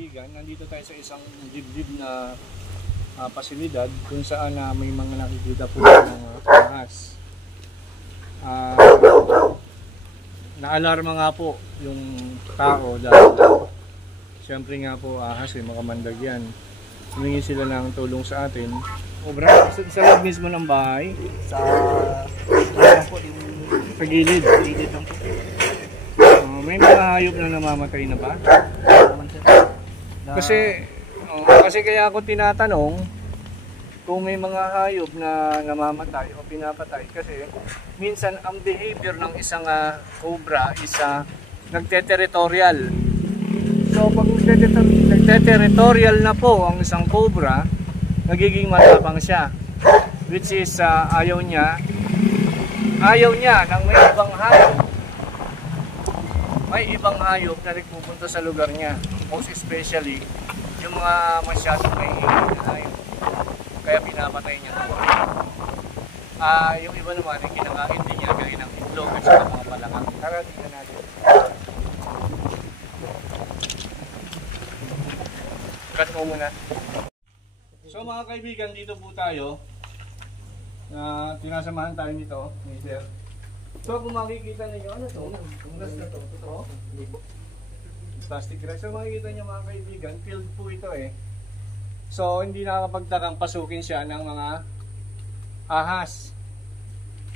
kaibigan, nandito tayo sa isang dibdib na pasilidad kung saan may mga nakikita po ng ahas. Naalarma nga po yung tao dahil siyempre nga po ahas makamandag yan. Humingi sila ng tulong sa atin. Obra, sa loob mismo ng bahay? Sa gilid. gilid lang po. May mga hayop na namamatay na ba? Kasi kaya ako tinatanong kung may mga hayop na namamatay o pinapatay kasi minsan ang behavior ng isang cobra is nagte-territorial. So pag nagte-territorial na po ang isang cobra, nagiging matapang siya, which is ayaw niya nang may ibang hayop na nagpupunta sa lugar niya, most especially yung mga masyadong may ingay na hayop, kaya pinapatay niya ito. Yung iba naman ay kinakain din niya gaya ng itlog at saka mga palangang. Tara, tingnan natin. Cut mo muna. So mga kaibigan, dito po tayo na tinasamahan tayo nito, Mr. So kung makikita niyo ano to, grass na to, totoo? Plastic grass. So makikita niyo mga kaibigan, field po ito eh. So hindi nakakapagtakang pasukin siya ng mga ahas.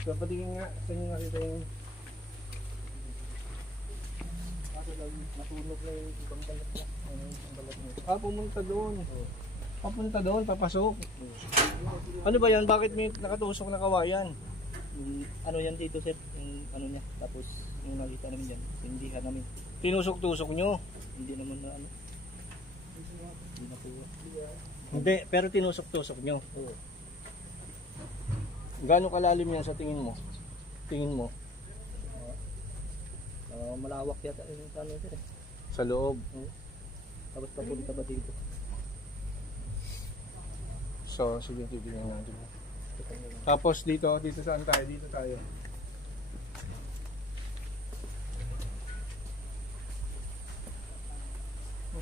So patingin nga, saan nyo nakita yung natulog na yung ibang balat niya. Pumunta doon. Papunta doon, papasok. Ano ba yan? Bakit may nakatusok na kawayan? Ano yan dito sir? Yung ano niya. Tapos yung nakita namin dyan. Sindihan namin. Tinusok-tusok nyo? Hindi naman na ano. Hindi na po. Hindi, pero tinusok-tusok nyo. Oo. Gaano kalalim yan sa tingin mo? Tingin mo? Malawak yata yung ano sir. Sa loob. Tapos papunta ba dito? So, sige, titignan natin. Tapos dito saan tayo? Dito tayo.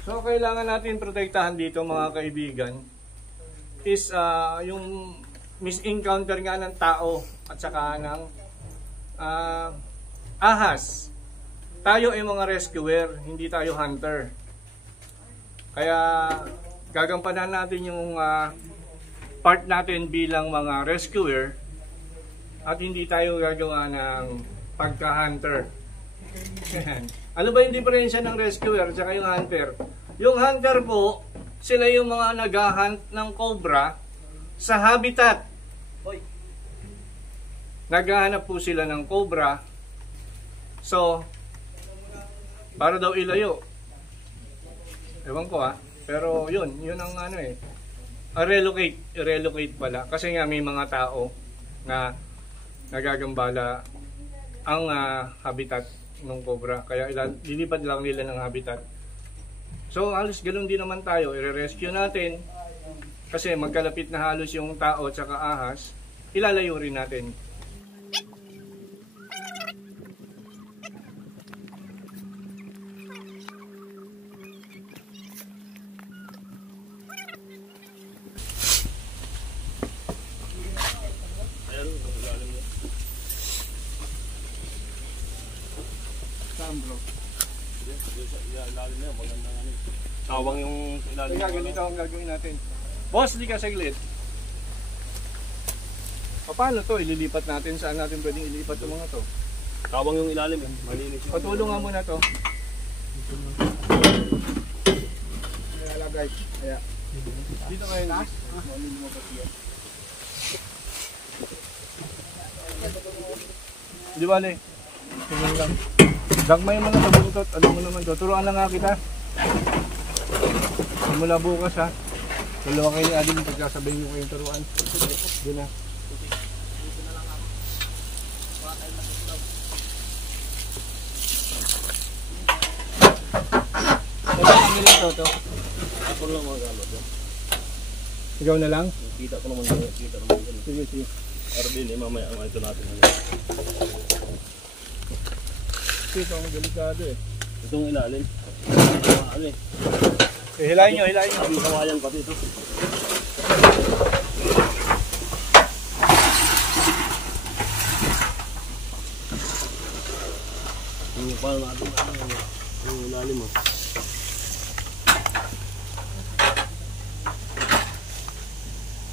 So, kailangan natin protektahan dito mga kaibigan is yung mis-encounter nga ng tao at saka ng ahas. Tayo ay mga rescuer, hindi tayo hunter. Kaya gagampanan natin yung part natin bilang mga rescuer at hindi tayo gagawa ng pagka-hunter. Ano ba yung diferensya ng rescuer at saka yung hunter? Yung hunter po, sila yung mga nag-hunt ng cobra sa habitat. Naghahanap po sila ng cobra. So, para daw ilayo. Ewan ko pero yun ang ano eh. Relocate pala. Kasi nga may mga tao na nagagambala ang habitat ng cobra. Kaya lilipat lang nila ng habitat. So halos ganoon din naman tayo. I-rescue natin. Kasi magkalapit na halos yung tao at saka ahas. Ilalayo rin natin. Bro. Tawang yung ilalim. Kaya ganito ang gagawin natin. Boss, di ka saglit. Paano to? Ililipat natin. Saan natin pwedeng ilipat itong mga to? Tawang yung ilalim. Malinis yung... Patulong nga muna to. Ilalagay. Kaya. Dito kayo na. Di bale. Tingnan lang. Dagmay mo na tabuntot, alam mo naman to. Turuan na nga kita. Simula bukas Dalawa kayo ni Adin, pagkasabihin ko kayong turuan. Doon na. Ano lang to? Ako lang mag-alot. Ikaw na lang? Kita ko naman. Sige. Arvin, mamaya ang ito natin. Ito ang delikado eh. Itong ilalim. Ano eh. Hilahin nyo, hilahin nyo. Ang kawayan pati ito. Yung paano natin yung ilalim mo.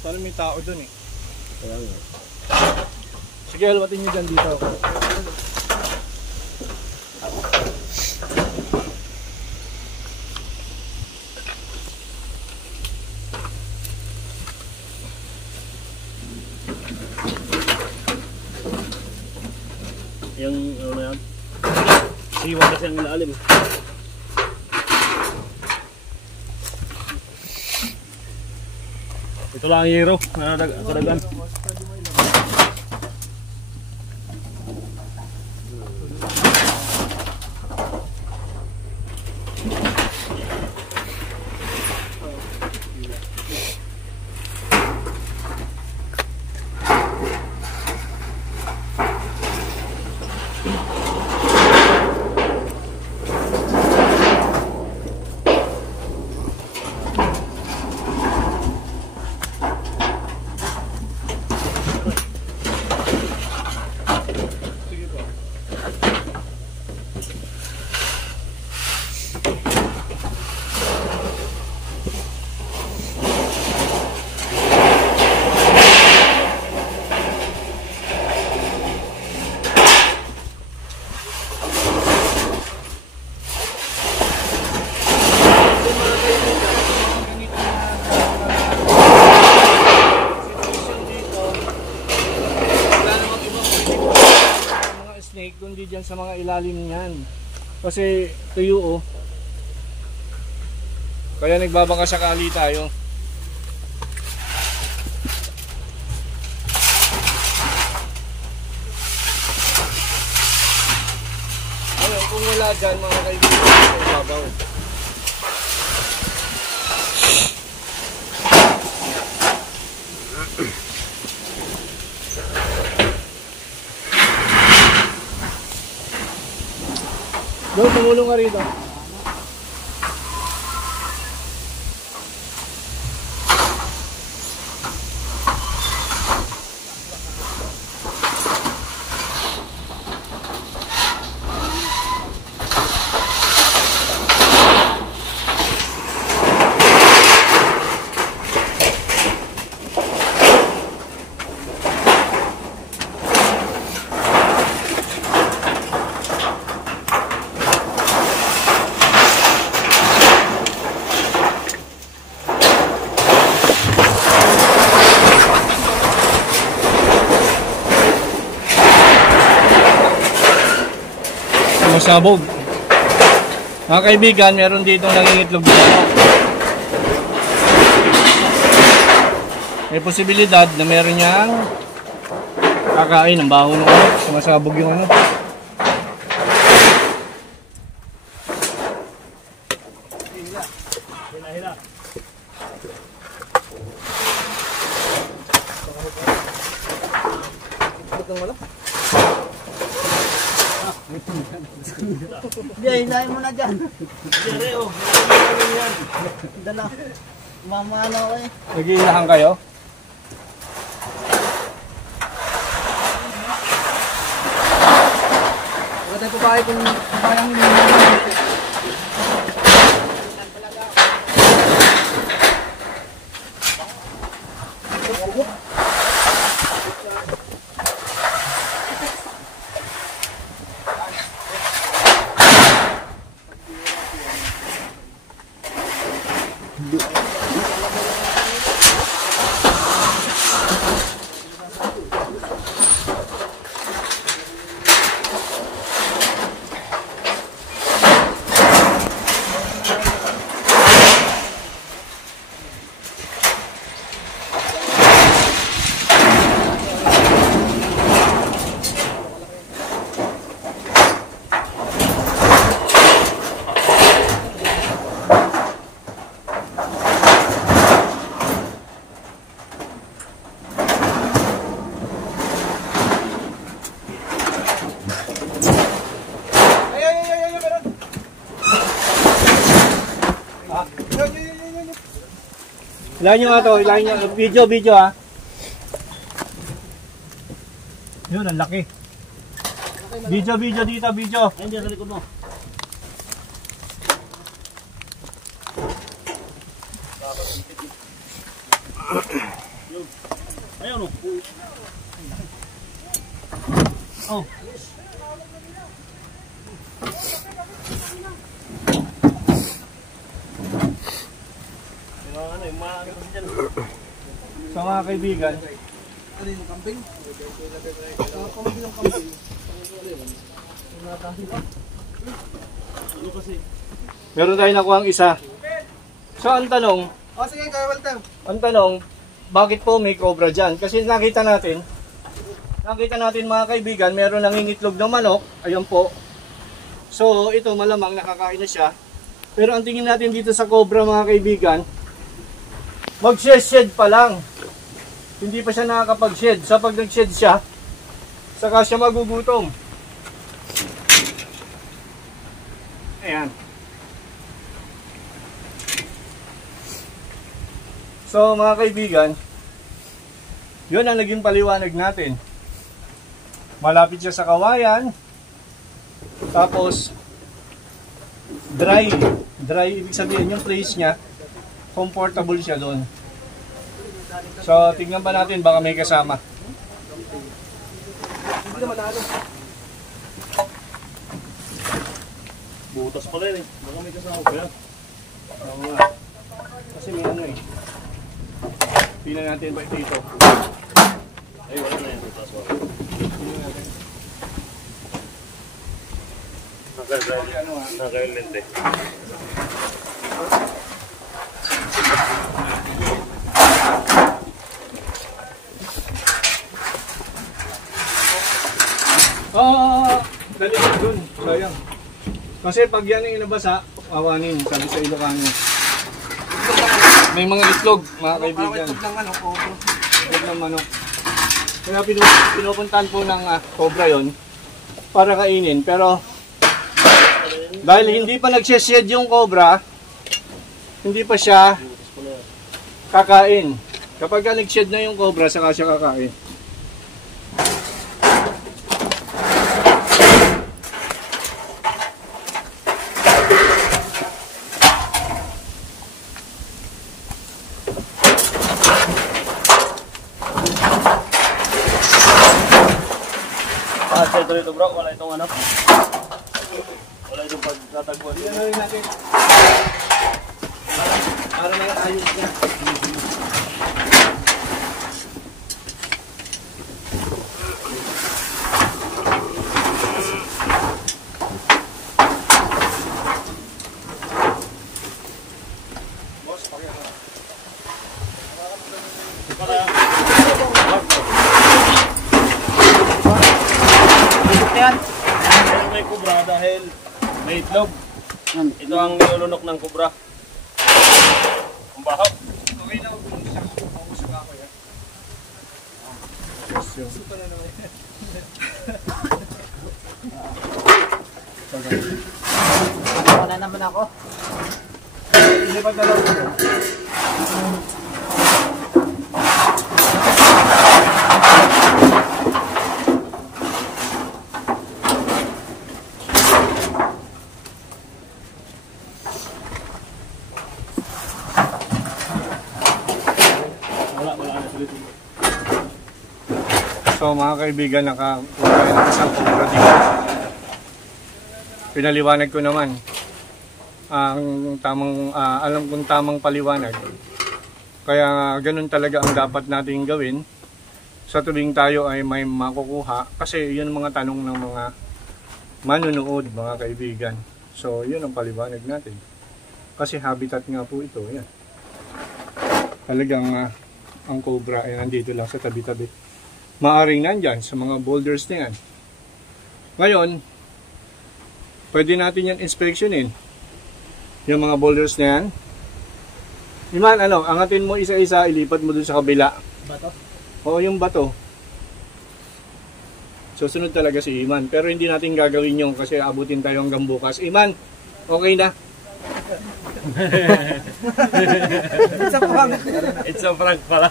Sana may tao dun eh. Kaya nga. Sige, halwatin nyo dyan dito. Yung ano na yan? Siwa kasi ang ilalim. Ito lang ang hero na kadagan. Kundi dyan sa mga ilalim niyan kasi tuyo oh, kaya nagbabaka sakali tayo. Ayun, kung wala dyan mga kaibigan sa ibabaw. Go, tumulong ka rito. Masabog. Mga kaibigan, meron dito nangingitlog dito. May posibilidad na meron niyang kakain ng baho ng ano. Sumasabog yung ano. Hila-hila. wala. Hindi, hilahin mo na dyan. Jere, oh. Dala. Mamano ko eh. Nag-iilahan kayo? Huwag tayo papahay kung parang hindi. Ilahin nyo nga to, ilahin nyo. Video ha. Yun, ang laki. Video dito, video. Ayun, dyan sa likod mo. Ayun, oh. Oh. So mga kaibigan, meron tayo nakuha ang isa. So ang tanong, Sige, Kuya Walter. bakit po may cobra dyan? Kasi nakita natin mga kaibigan, meron nangingitlog ng manok. Ayan po. So ito malamang nakakain na siya. Pero ang tingin natin dito sa cobra mga kaibigan, mag-shed pa lang. Hindi pa siya nakakapag-shed. Sa pag nag-shed siya, saka siya magugutom. Ayan. So mga kaibigan, yun ang naging paliwanag natin. Malapit siya sa kawayan, tapos dry, ibig sabihin yung place niya, comfortable siya doon. So tingnan pa natin, baka may kasama. Butas pala yun eh. Baka may kasama pa yan. Oo nga. Kasi may ano eh. Pila natin ba dito? Ay, wala na yan. Butas wala. Naka-lente. Dali ka dun. Sayang. Kasi pag yan ang inabasa, awanin, sabi sa Ilocano. May mga itlog, mga kaibigan. Itlog ng ano, cobra. Itlog ng manok. Kaya pinupuntahan po ng cobra yon para kainin. Pero dahil hindi pa nagseshed yung cobra, hindi pa siya kakain. Kapag nag-shed na yung cobra, saka siya kakain. Ito rito bro, wala itong ano. Wala itong pagtatagpuan. Hindi na rin natin. Para may ayos niya. May kubra dahil may itlog. Ito ang nilunok ng kubra. Ang bahaw. Okay na, mausap ako yan. Suka na naman yan. Wala naman ako. Hindi pa dalaw ko. So mga kaibigan, nakakuha tayo ng isang cobra dito. Pinaliwanag ko naman ang tamang, alam kong tamang paliwanag. Kaya ganun talaga ang dapat nating gawin sa tuwing tayo ay may makukuha. Kasi yun ang mga tanong ng mga manunood, mga kaibigan. So yun ang paliwanag natin. Kasi habitat nga po ito. Yan. Talagang ang cobra ay nandito lang sa tabi-tabi. Maaring nandyan sa mga boulders na yan. Ngayon, pwede natin yan inspectionin. Yung mga boulders na yan. Iman, angatin mo isa-isa, ilipat mo dun sa kabila. Bato? Oo, yung bato. Susunod talaga si Iman. Pero hindi natin gagawin yung kasi abutin tayo hanggang bukas. Iman, okay na. It's a prank pala.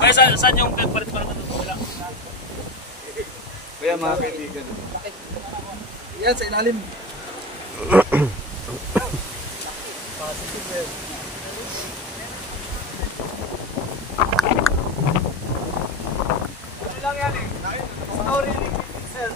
Kaya saan yung palit pala na ito? Wala. Kaya mga kaibigan. Yan, sa ilalim. Lang yan eh. Story ni Pixel.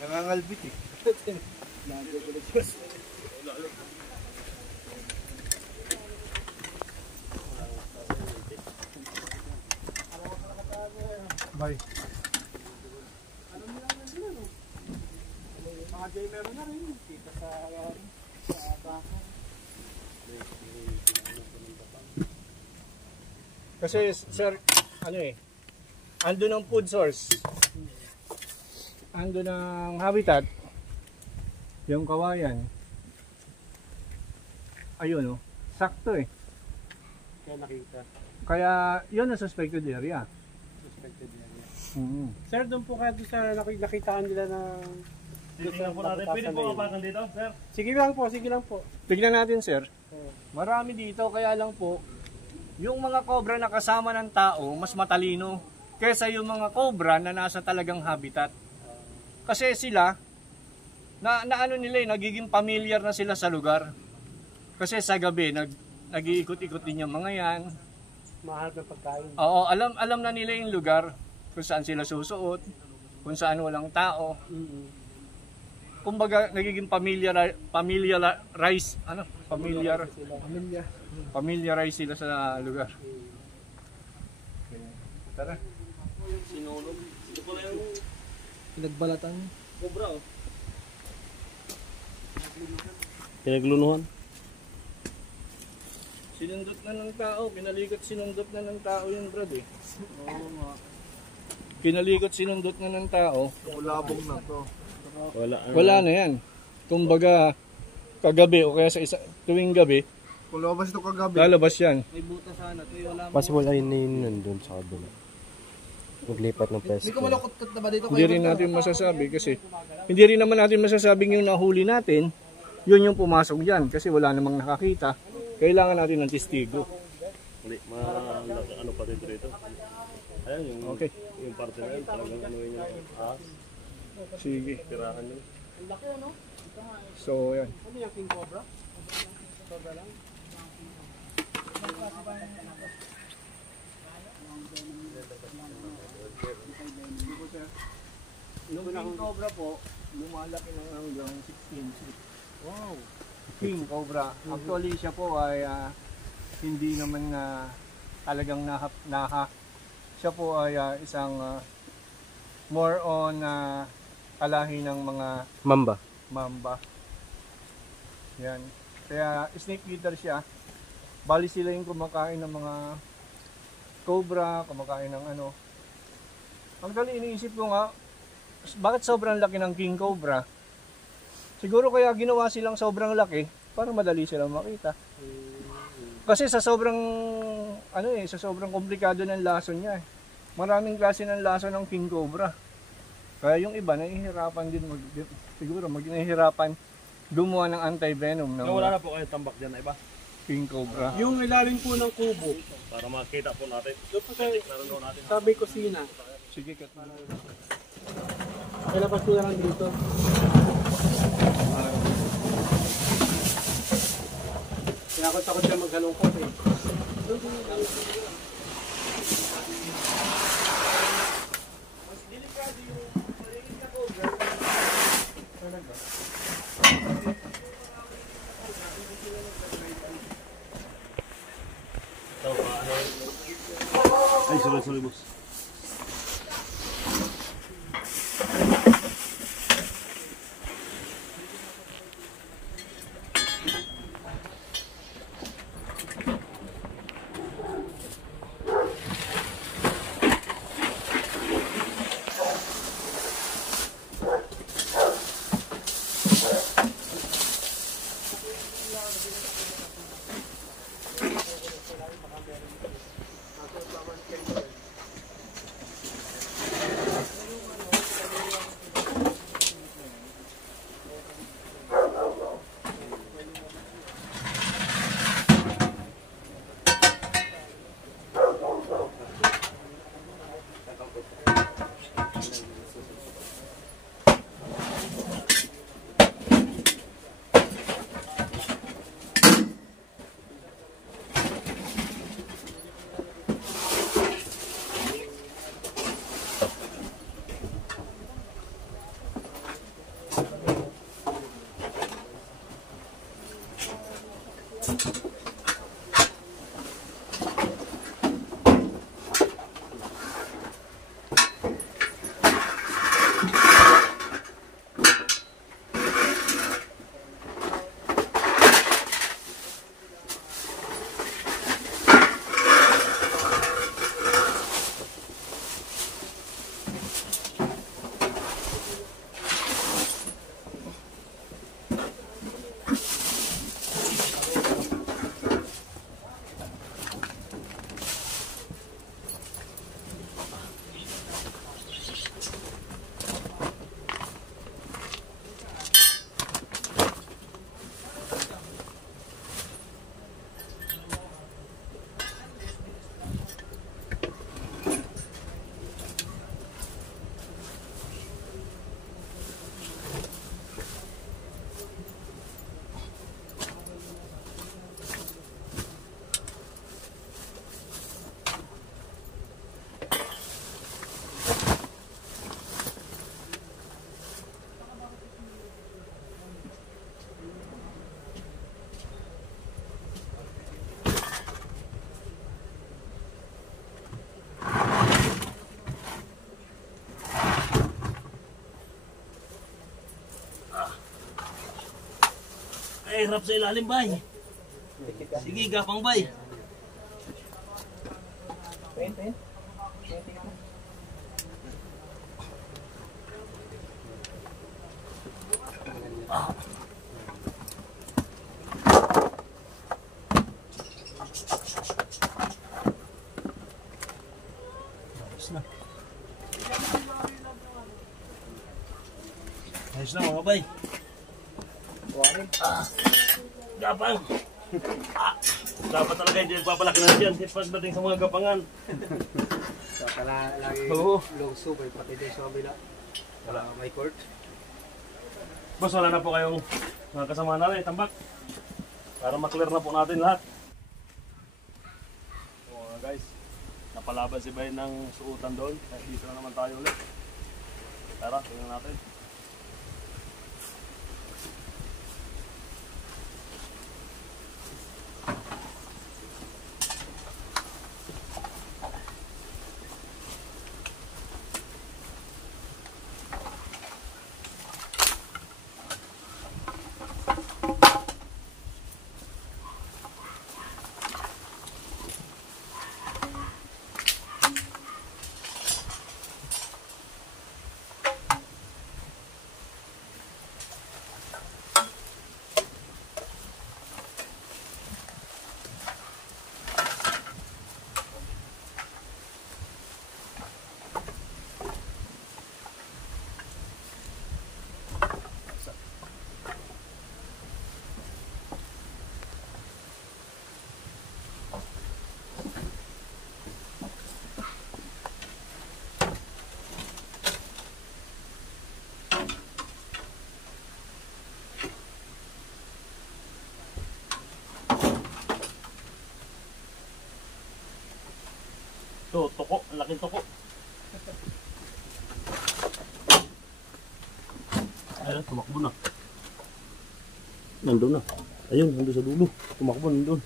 Nangangalbit eh. Bye. Mga gamer na rin. Kita sa baka. Kasi sir, ano eh, ando ng food source. Ando ng habitat. Yung kawayan. Ayun oh, sakto eh. Kaya nakita. Kaya yun ang suspected area. Suspected area. Sir, Doon po kaya doon sa nakitaan nila na... Titingnan po natin. Pwede po kapakan dito, sir? Sige lang po. tignan natin sir. Marami dito, kaya lang po, yung mga cobra na kasama ng tao, mas matalino kaysa yung mga cobra na nasa talagang habitat. Kasi sila, ano nila eh, nagiging familiar na sila sa lugar. Kasi sa gabi, nag-iikot-ikot din yung mga yan. Mahal ng pagkain. Oo, alam na nila yung lugar, kung saan sila susuot, kung saan walang tao. Kumbaga, nagiging familiarize sila sa lugar. Tara. Sinulog. Ito pala yung Pinagbalatan. cobra oh. Pinaglunuhan. Sinundot na ng tao, sinundot na ng tao yung brad eh. Oo nga. Sinundot na ng tao. Kulabong na to. Wala na yan. Kumbaga, kagabi o kaya sa tuwing gabi, Kung lumabas ito kagabi. lalabas yan. May buta sana. Wala mo. Possible ay nandun sa kabila. Maglipat ng Hindi pwesto. ko malukot na ba dito? Hindi rin natin masasabi kasi hindi rin naman natin masasabing yung nahuli natin, yun yung pumasok dyan kasi wala namang nakakita. Kailangan natin ng testigo. Hindi, ano pa dito dito. Ayan yung, Okay. yung parte na yun, talagang ano yun yung Sige. tirahan yun. So, yan. Ano yung king cobra? Cobra lang? Yung king cobra po, lumalaki ng hanggang 16 feet. Wow! King cobra. Actually, siya po ay hindi naman talagang siya po ay isang more on kalahi ng mga Mamba. mamba. Yan. Kaya snake eater siya. Bali sila yung kumakain ng mga cobra, kumakain ng ano. Actually, iniisip ko nga, bakit sobrang laki ng king cobra? Siguro kaya ginawa silang sobrang laki para madali silang makita. Kasi sa sobrang sa sobrang komplikado ng lason niya. Maraming klase ng lason ng king cobra. Kaya yung iba nahihirapan din nahihirapan gumawa ng anti-venom ng Wala na po kayo tambak dyan na iba. king cobra. Yung ilalim po ng kubo. Para makita po natin. Doon po sa Naroon natin. sabi kusina. Sige, kat. Ilabas ko na lang dito. Takot siya maghalongkot eh. Ay, sulit boss. napakahirap sa ilalim, bay. Sige, gapang bay. Ayos na mga bay. Gapang. Dapat talaga hindi nagpapalaki na dyan pagdating sa mga gapangan. Kala lagi Oo. long soup ay pati din sa kabila. Wala may court. Boss, wala na po kayong mga kasama namin, tambak. Para maklear na po natin lahat. So guys, napalaban si Bay ng suutan doon. Dito na naman tayo ulit. Tara, tingnan natin. Ito, toko. Ang laking toko. Ayun, tumakbo na. Nandun na. Ayun, nandun sa dulo. Tumakbo, nandun.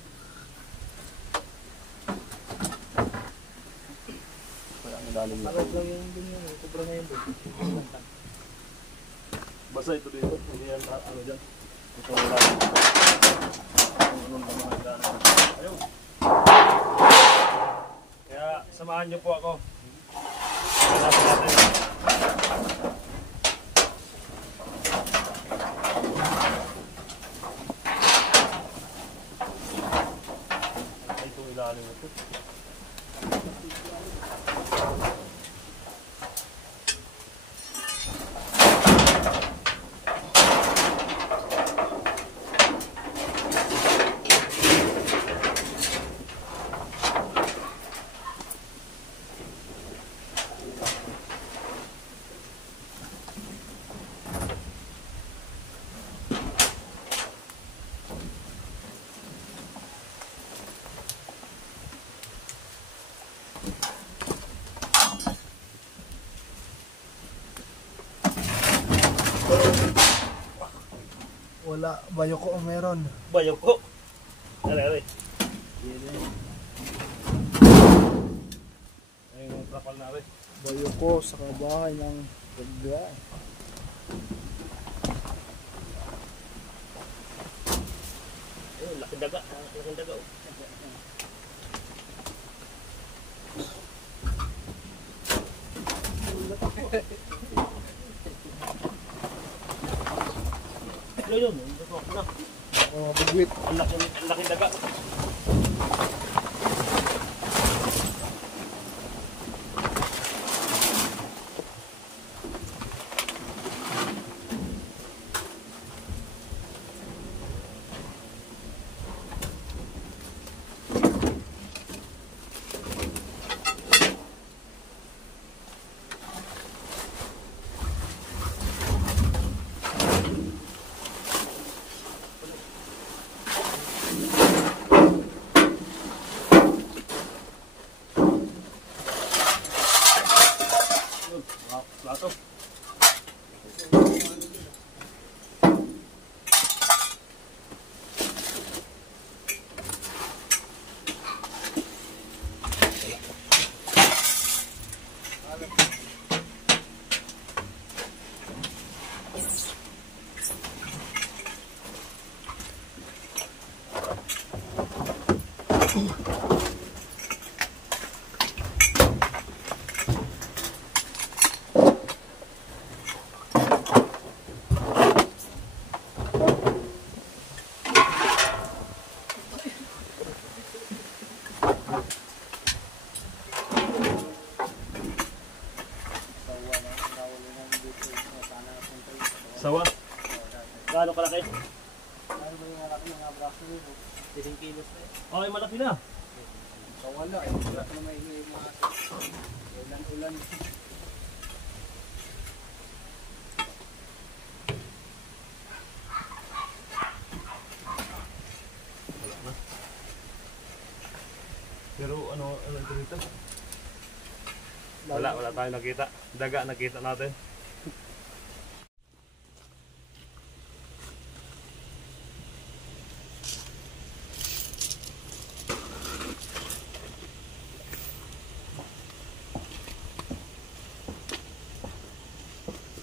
Kaya ang dalim na. Basta ito dito. Hindi yan ano dyan. Ito wala. Ano naman ang dalim. Ayun. Kaya samahan niyo po ako. Hanapin natin. Ay, itong ilalim ito. Wala, bayo ko meron. Bayo ko. Are. Ayun yung trapal na rin. Bayo ko sa kabahay ng Pagda. Ayun, laking daga. Laking daga. Ayun, ito na. Oh, bigwit. Ang laking daga. Plato. Sawa. Gaano kalaki? Ano ba yung malaki ng abraso nito? 10 kilos na yun. Okay, malaki na. Kawala eh. Wala na may mga ulan-ulan. Pero ano ito dito? Wala tayong nakita. Daga nakita natin.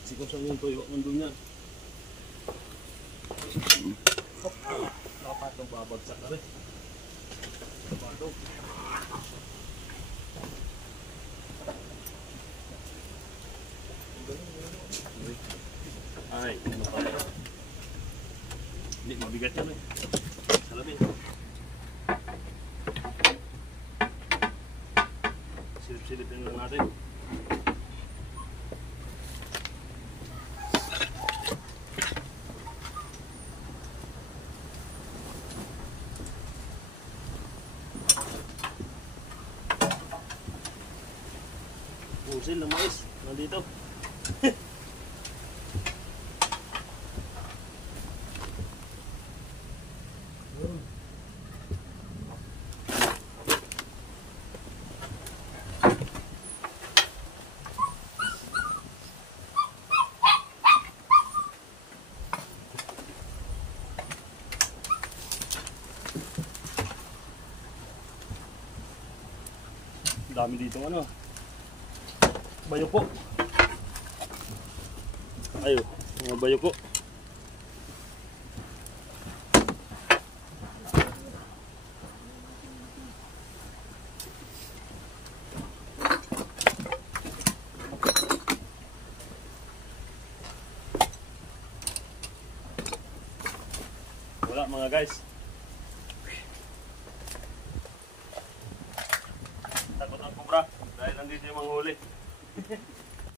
Siguro sa yung tuyo, nandun yan. Nakapatong babagsak na rin. Kapatong. Ay, ano pa rin. Hindi, mabigat yan eh. Salamin. Silip-silipin lang natin. Pusil ng mais. Nandito. Dami dito ano. Bayoko. Ayo, mga bayoko. Wala mga guys. Takot ang kubra dahil nandito yung manghuli.